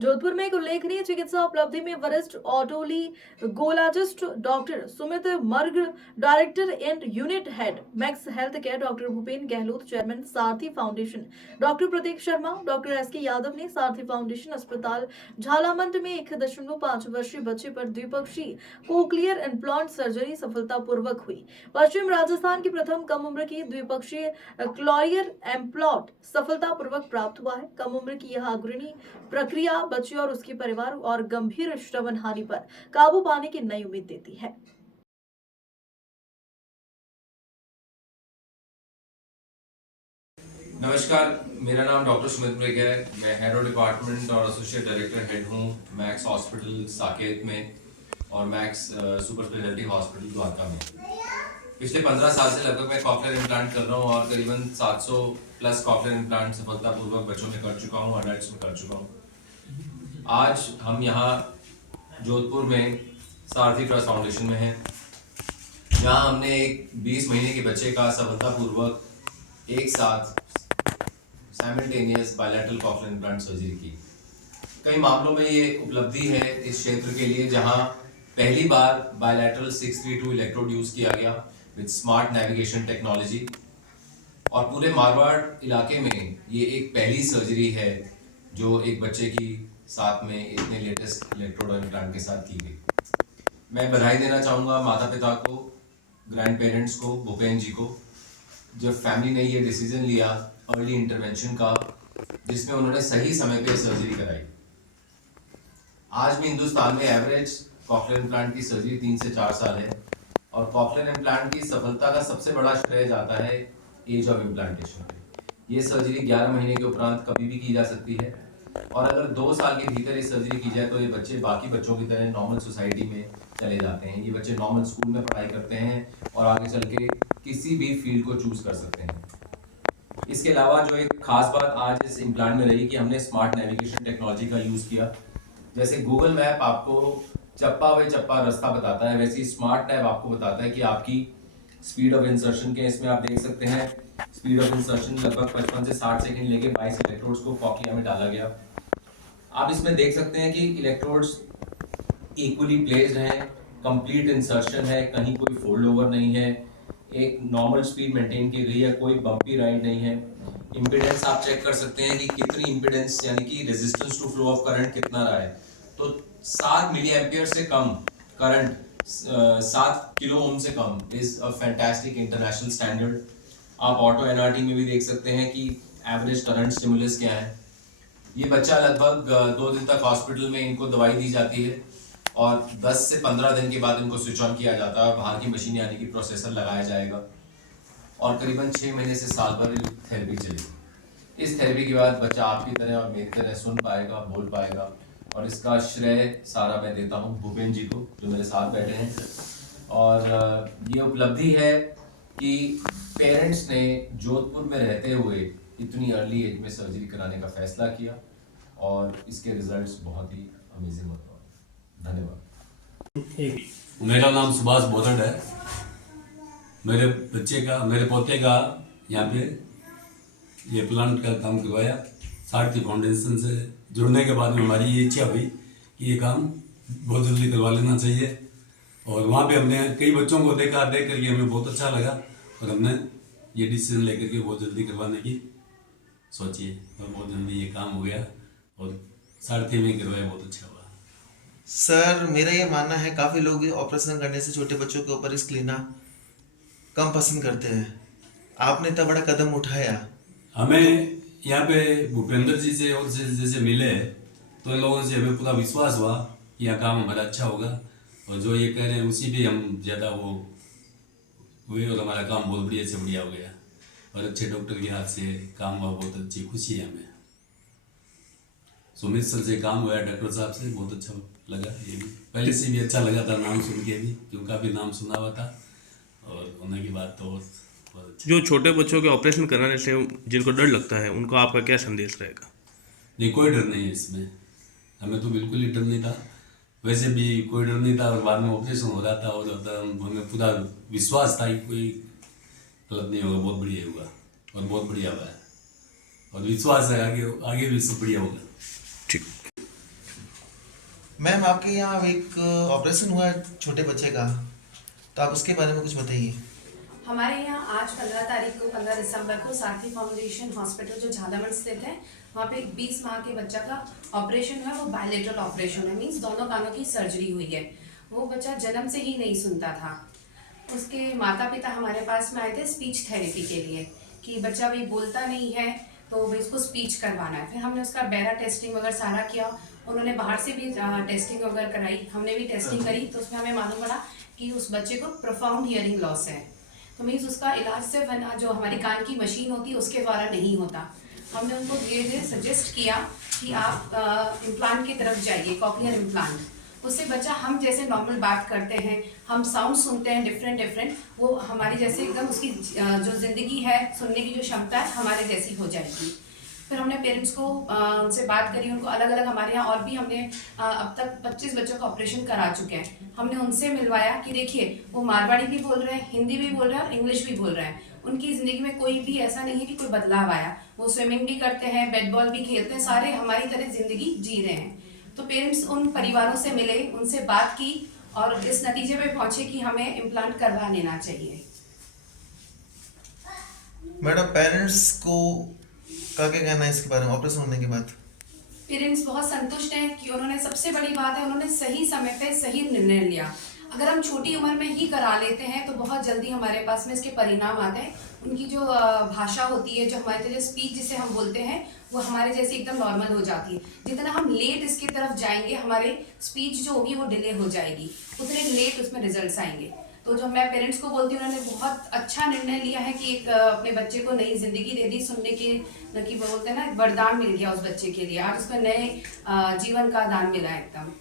जोधपुर में एक उल्लेखनीय चिकित्सा उपलब्धि में वरिष्ठ ऑटोलीगोलॉजिस्ट doctor Sumit Marg, director and unit head Max Healthcare doctor Bhupen Gehlot, chairman Sarathi foundation doctor Prateek Sharma, doctor S K Yadav ने सारथी फाउंडेशन अस्पताल झालामंद में 1.5 वर्षीय बच्चे पर द्विपक्षीय कोक्लियर इम्प्लांट सर्जरी सफलतापूर्वक हुई। पश्चिम राजस्थान की प्रथम कम उम्र की द्विपक्षीय क्लॉरियर इम्प्लांट सफलतापूर्वक प्राप्त हुआ है। कम उम्र की यह अग्रणी प्रक्रिया बच्चे और उसके परिवार और गंभीर श्रवण हानि पर काबू पाने की नई उम्मीद देती है। नमस्कार, मेरा नाम डॉक्टर सुमित मृग है। मैं हेड ऑफ डिपार्टमेंट और एसोसिएट डायरेक्टर हेड हूँ मैक्स हॉस्पिटल साकेत में और max super speciality hospital Dwarka में। पिछले 15 साल से लगभग मैं कॉक्लियर इम्प्लांट कर रहा हूँ और करीबन 700 प्लस कॉक्लियर इम्प्लांट सफलतापूर्वक बच्चों में कर चुका हूँ, अडल्ट्स में कर चुका हूँ। आज हम यहाँ जोधपुर में सारथी ट्रस्ट फाउंडेशन में हैं, जहाँ हमने एक 20 महीने के बच्चे का सफलतापूर्वक एक साथ simultaneous bilateral cochlear implant surgery की। कई मामलों में ये उपलब्धि है इस क्षेत्र के लिए, जहां पहली बार बायलैटरल 632 इलेक्ट्रोड यूज किया गया विद स्मार्ट नेविगेशन टेक्नोलॉजी, और पूरे मारवाड़ इलाके में ये एक पहली सर्जरी है जो एक बच्चे की साथ में इतने लेटेस्ट इलेक्ट्रोड इम्प्लांट के साथ की गई। मैं बधाई देना चाहूँगा माता पिता को, ग्रैंड पेरेंट्स को, भूपेन जी को, जब फैमिली ने ये डिसीजन लिया अर्ली इंटरवेंशन का, जिसमें उन्होंने सही समय पे सर्जरी कराई। आज भी हिंदुस्तान में एवरेज कॉक्लियर इम्प्लांट की सर्जरी 3 से 4 साल है, और कॉक्लियर इम्प्लांट की सफलता का सबसे बड़ा श्रेय जाता है एज ऑफ इम्प्लांटेशन पे। ये सर्जरी 11 महीने के उपरांत कभी भी की जा सकती है, और अगर 2 साल के भीतर ये सर्जरी की जाए तो ये बच्चे बाकी बच्चों की तरह नॉर्मल सोसाइटी में चले जाते हैं। ये बच्चे नॉर्मल स्कूल में पढ़ाई करते हैं और आगे चल के किसी भी फील्ड को चूज कर सकते हैं। इसके अलावा जो एक खास बात आज इस इम्प्लांट में रही कि हमने स्मार्ट नेविगेशन टेक्नोलॉजी का यूज किया। जैसे गूगल मैप आपको चप्पा बाय चप्पा रास्ता बताता है, वैसे ही स्मार्ट टैब आपको बताता है कि आपकी स्पीड ऑफ इंसर्शन के, इसमें आप देख सकते हैं स्पीड ऑफ इंसर्शन लगभग 55 से 60 सेकंड लेके 22 इलेक्ट्रोड्स को कॉक्लिया में डाला गया। आप इसमें देख सकते हैं कि इलेक्ट्रोड्स इक्वली प्लेस्ड हैं, कंप्लीट इंसर्शन है, कहीं कोई फोल्ड ओवर नहीं है, एक नॉर्मल स्पीड मेंटेन की गई है, कोई बम्पी राइड नहीं है। इम्पीडेंस आप चेक कर सकते हैं कि कितनी इम्पीडेंस यानी कि resistance to flow of current कितना रहा है। तो 7 मिली एम्पियर से कम करंट, 7 किलो ओम से कम is a fantastic international standard. आप ऑटो एनआरटी में भी देख सकते हैं कि एवरेज करंट स्टिमुलस क्या है। ये बच्चा लगभग 2 दिन तक हॉस्पिटल में इनको दवाई दी जाती है और 10 से 15 दिन के बाद इनको स्विच ऑन किया जाता है, बाहर की मशीन यानी कि प्रोसेसर लगाया जाएगा, और करीबन 6 महीने से साल भर थेरेपी चलेगी। इस थेरेपी के बाद बच्चा आपकी तरह और मेरी तरह सुन पाएगा, बोल पाएगा, और इसका श्रेय सारा मैं देता हूँ भूपेन जी को जो मेरे साथ बैठे हैं। और ये उपलब्धि है कि पेरेंट्स ने जोधपुर में रहते हुए इतनी अर्ली एज में सर्जरी कराने का फैसला किया, और इसके रिजल्ट्स बहुत ही अमेजिंग होते हैं। धन्यवाद। मेरा नाम सुभाष बोरड है। मेरे पोते का यहाँ पे ये प्लांट का काम करवाया। सारथी फाउंडेशन से जुड़ने के बाद में हमारी ये इच्छा हुई कि ये काम बहुत जल्दी करवा लेना चाहिए, और वहाँ पे हमने कई बच्चों को देख करके हमें बहुत अच्छा लगा, और हमने ये डिसीजन लेकर के बहुत जल्दी करवाने की सोची है, और बहुत जल्दी ये काम हो गया, और सारथी में करवाया, बहुत अच्छा हुआ। सर, मेरा ये मानना है काफ़ी लोग ऑपरेशन करने से छोटे बच्चों के ऊपर रिस्क लेना कम पसंद करते हैं। आपने इतना बड़ा कदम उठाया। हमें यहाँ पे भूपेंद्र जी से और जैसे मिले तो इन लोगों से हमें पूरा विश्वास हुआ कि यह काम हमारा अच्छा होगा, और जो ये कह रहे हैं उसी पे हम ज़्यादा वो हुए, और हमारा काम बहुत बढ़िया से बढ़िया हो गया, और अच्छे डॉक्टर के हाथ से काम हुआ, बहुत अच्छी खुशी है हमें। सुमित सर से काम हुआ, डॉक्टर साहब से बहुत अच्छा लगा। ये भी पहले से भी अच्छा लगा था नाम सुन के भी, क्योंकि काफ़ी नाम सुना हुआ था, और होने की बात तो बहुत अच्छा। जो छोटे बच्चों के ऑपरेशन कराने से जिनको डर लगता है उनको आपका क्या संदेश रहेगा? नहीं, कोई डर नहीं है इसमें, हमें तो बिल्कुल ही डर नहीं था, वैसे भी कोई डर नहीं था, और बाद में ऑपरेशन हो रहा था और हमें पूरा विश्वास था कि कोई गलत नहीं होगा, बहुत बढ़िया होगा, और बहुत बढ़िया हुआ है, और विश्वास है आगे आगे भी सब बढ़िया होगा। ठीक। मैम आपके यहाँ एक ऑपरेशन हुआ है छोटे बच्चे का, तो आप उसके बारे में कुछ बताइए। हमारे यहाँ आज 15 तारीख को 15 दिसंबर को सारथी फाउंडेशन हॉस्पिटल जो झालावाड़ स्थित है, वहाँ पे एक 20 माह के बच्चा का ऑपरेशन हुआ है। वो बायलेटरल ऑपरेशन है, मीन्स दोनों कानों की सर्जरी हुई है। वो बच्चा जन्म से ही नहीं सुनता था। उसके माता पिता हमारे पास में आए थे स्पीच थेरेपी के लिए कि बच्चा भी बोलता नहीं है तो भाई इसको स्पीच करवाना है। फिर हमने उसका बेरा टेस्टिंग वगैरह सारा किया। उन्होंने बाहर से भी टेस्टिंग वगैरह कराई, हमने भी टेस्टिंग करी, तो उसमें हमें मालूम पड़ा कि उस बच्चे को प्रोफाउंड हियरिंग लॉस है। तो मीन्स उसका इलाज सिर्फ जो हमारी कान की मशीन होती है उसके द्वारा नहीं होता। हमने उनको धीरे धीरे सजेस्ट किया कि आप इम्प्लांट की तरफ जाइए, कॉक्लियर इम्प्लांट। उससे बच्चा हम जैसे नॉर्मल बात करते हैं, हम साउंड सुनते हैं डिफरेंट, वो हमारी जैसे एकदम उसकी जो ज़िंदगी है, सुनने की जो क्षमता है हमारे जैसी हो जाएगी। फिर हमने पेरेंट्स को उनसे बात करी, उनको अलग अलग, हमारे यहाँ और भी हमने अब तक 25 बच्चों का ऑपरेशन करा चुके हैं। हमने उनसे मिलवाया कि देखिए वो मारवाड़ी भी बोल रहे हैं, हिंदी भी बोल रहे हैं और इंग्लिश भी बोल रहे हैं। उनकी ज़िंदगी में कोई भी ऐसा नहीं है कि कोई बदलाव आया। वो स्विमिंग भी करते हैं, बैट बॉल भी खेलते हैं, सारे हमारी तरह ज़िंदगी जी रहे हैं। तो पेरेंट्स उन परिवारों से मिले, उनसे बात की और इस नतीजे पे पहुंचे कि हमें इम्प्लांट करवा लेना चाहिए। मैडम पेरेंट्स को का क्या कहना है इसके बारे में ऑपरेशन होने के बाद? पेरेंट्स बहुत संतुष्ट हैं कि उन्होंने, सबसे बड़ी बात है, उन्होंने सही समय पे सही निर्णय लिया। अगर हम छोटी उम्र में ही करा लेते हैं तो बहुत जल्दी हमारे पास में इसके परिणाम आते हैं। उनकी जो भाषा होती है, जो हमारे तरह स्पीच जिसे हम बोलते हैं, वो हमारे जैसे एकदम नॉर्मल हो जाती है। जितना हम लेट इसकी तरफ जाएंगे, हमारे स्पीच जो होगी वो डिले हो जाएगी, उतने लेट उसमें रिजल्ट्स आएंगे। तो जो मैं पेरेंट्स को बोलती हूँ, उन्होंने बहुत अच्छा निर्णय लिया है कि एक अपने बच्चे को नई जिंदगी दे दी। सुनने की बोलते हैं ना, वरदान मिल गया उस बच्चे के लिए। आज उसको नए जीवन का दान मिला एकदम।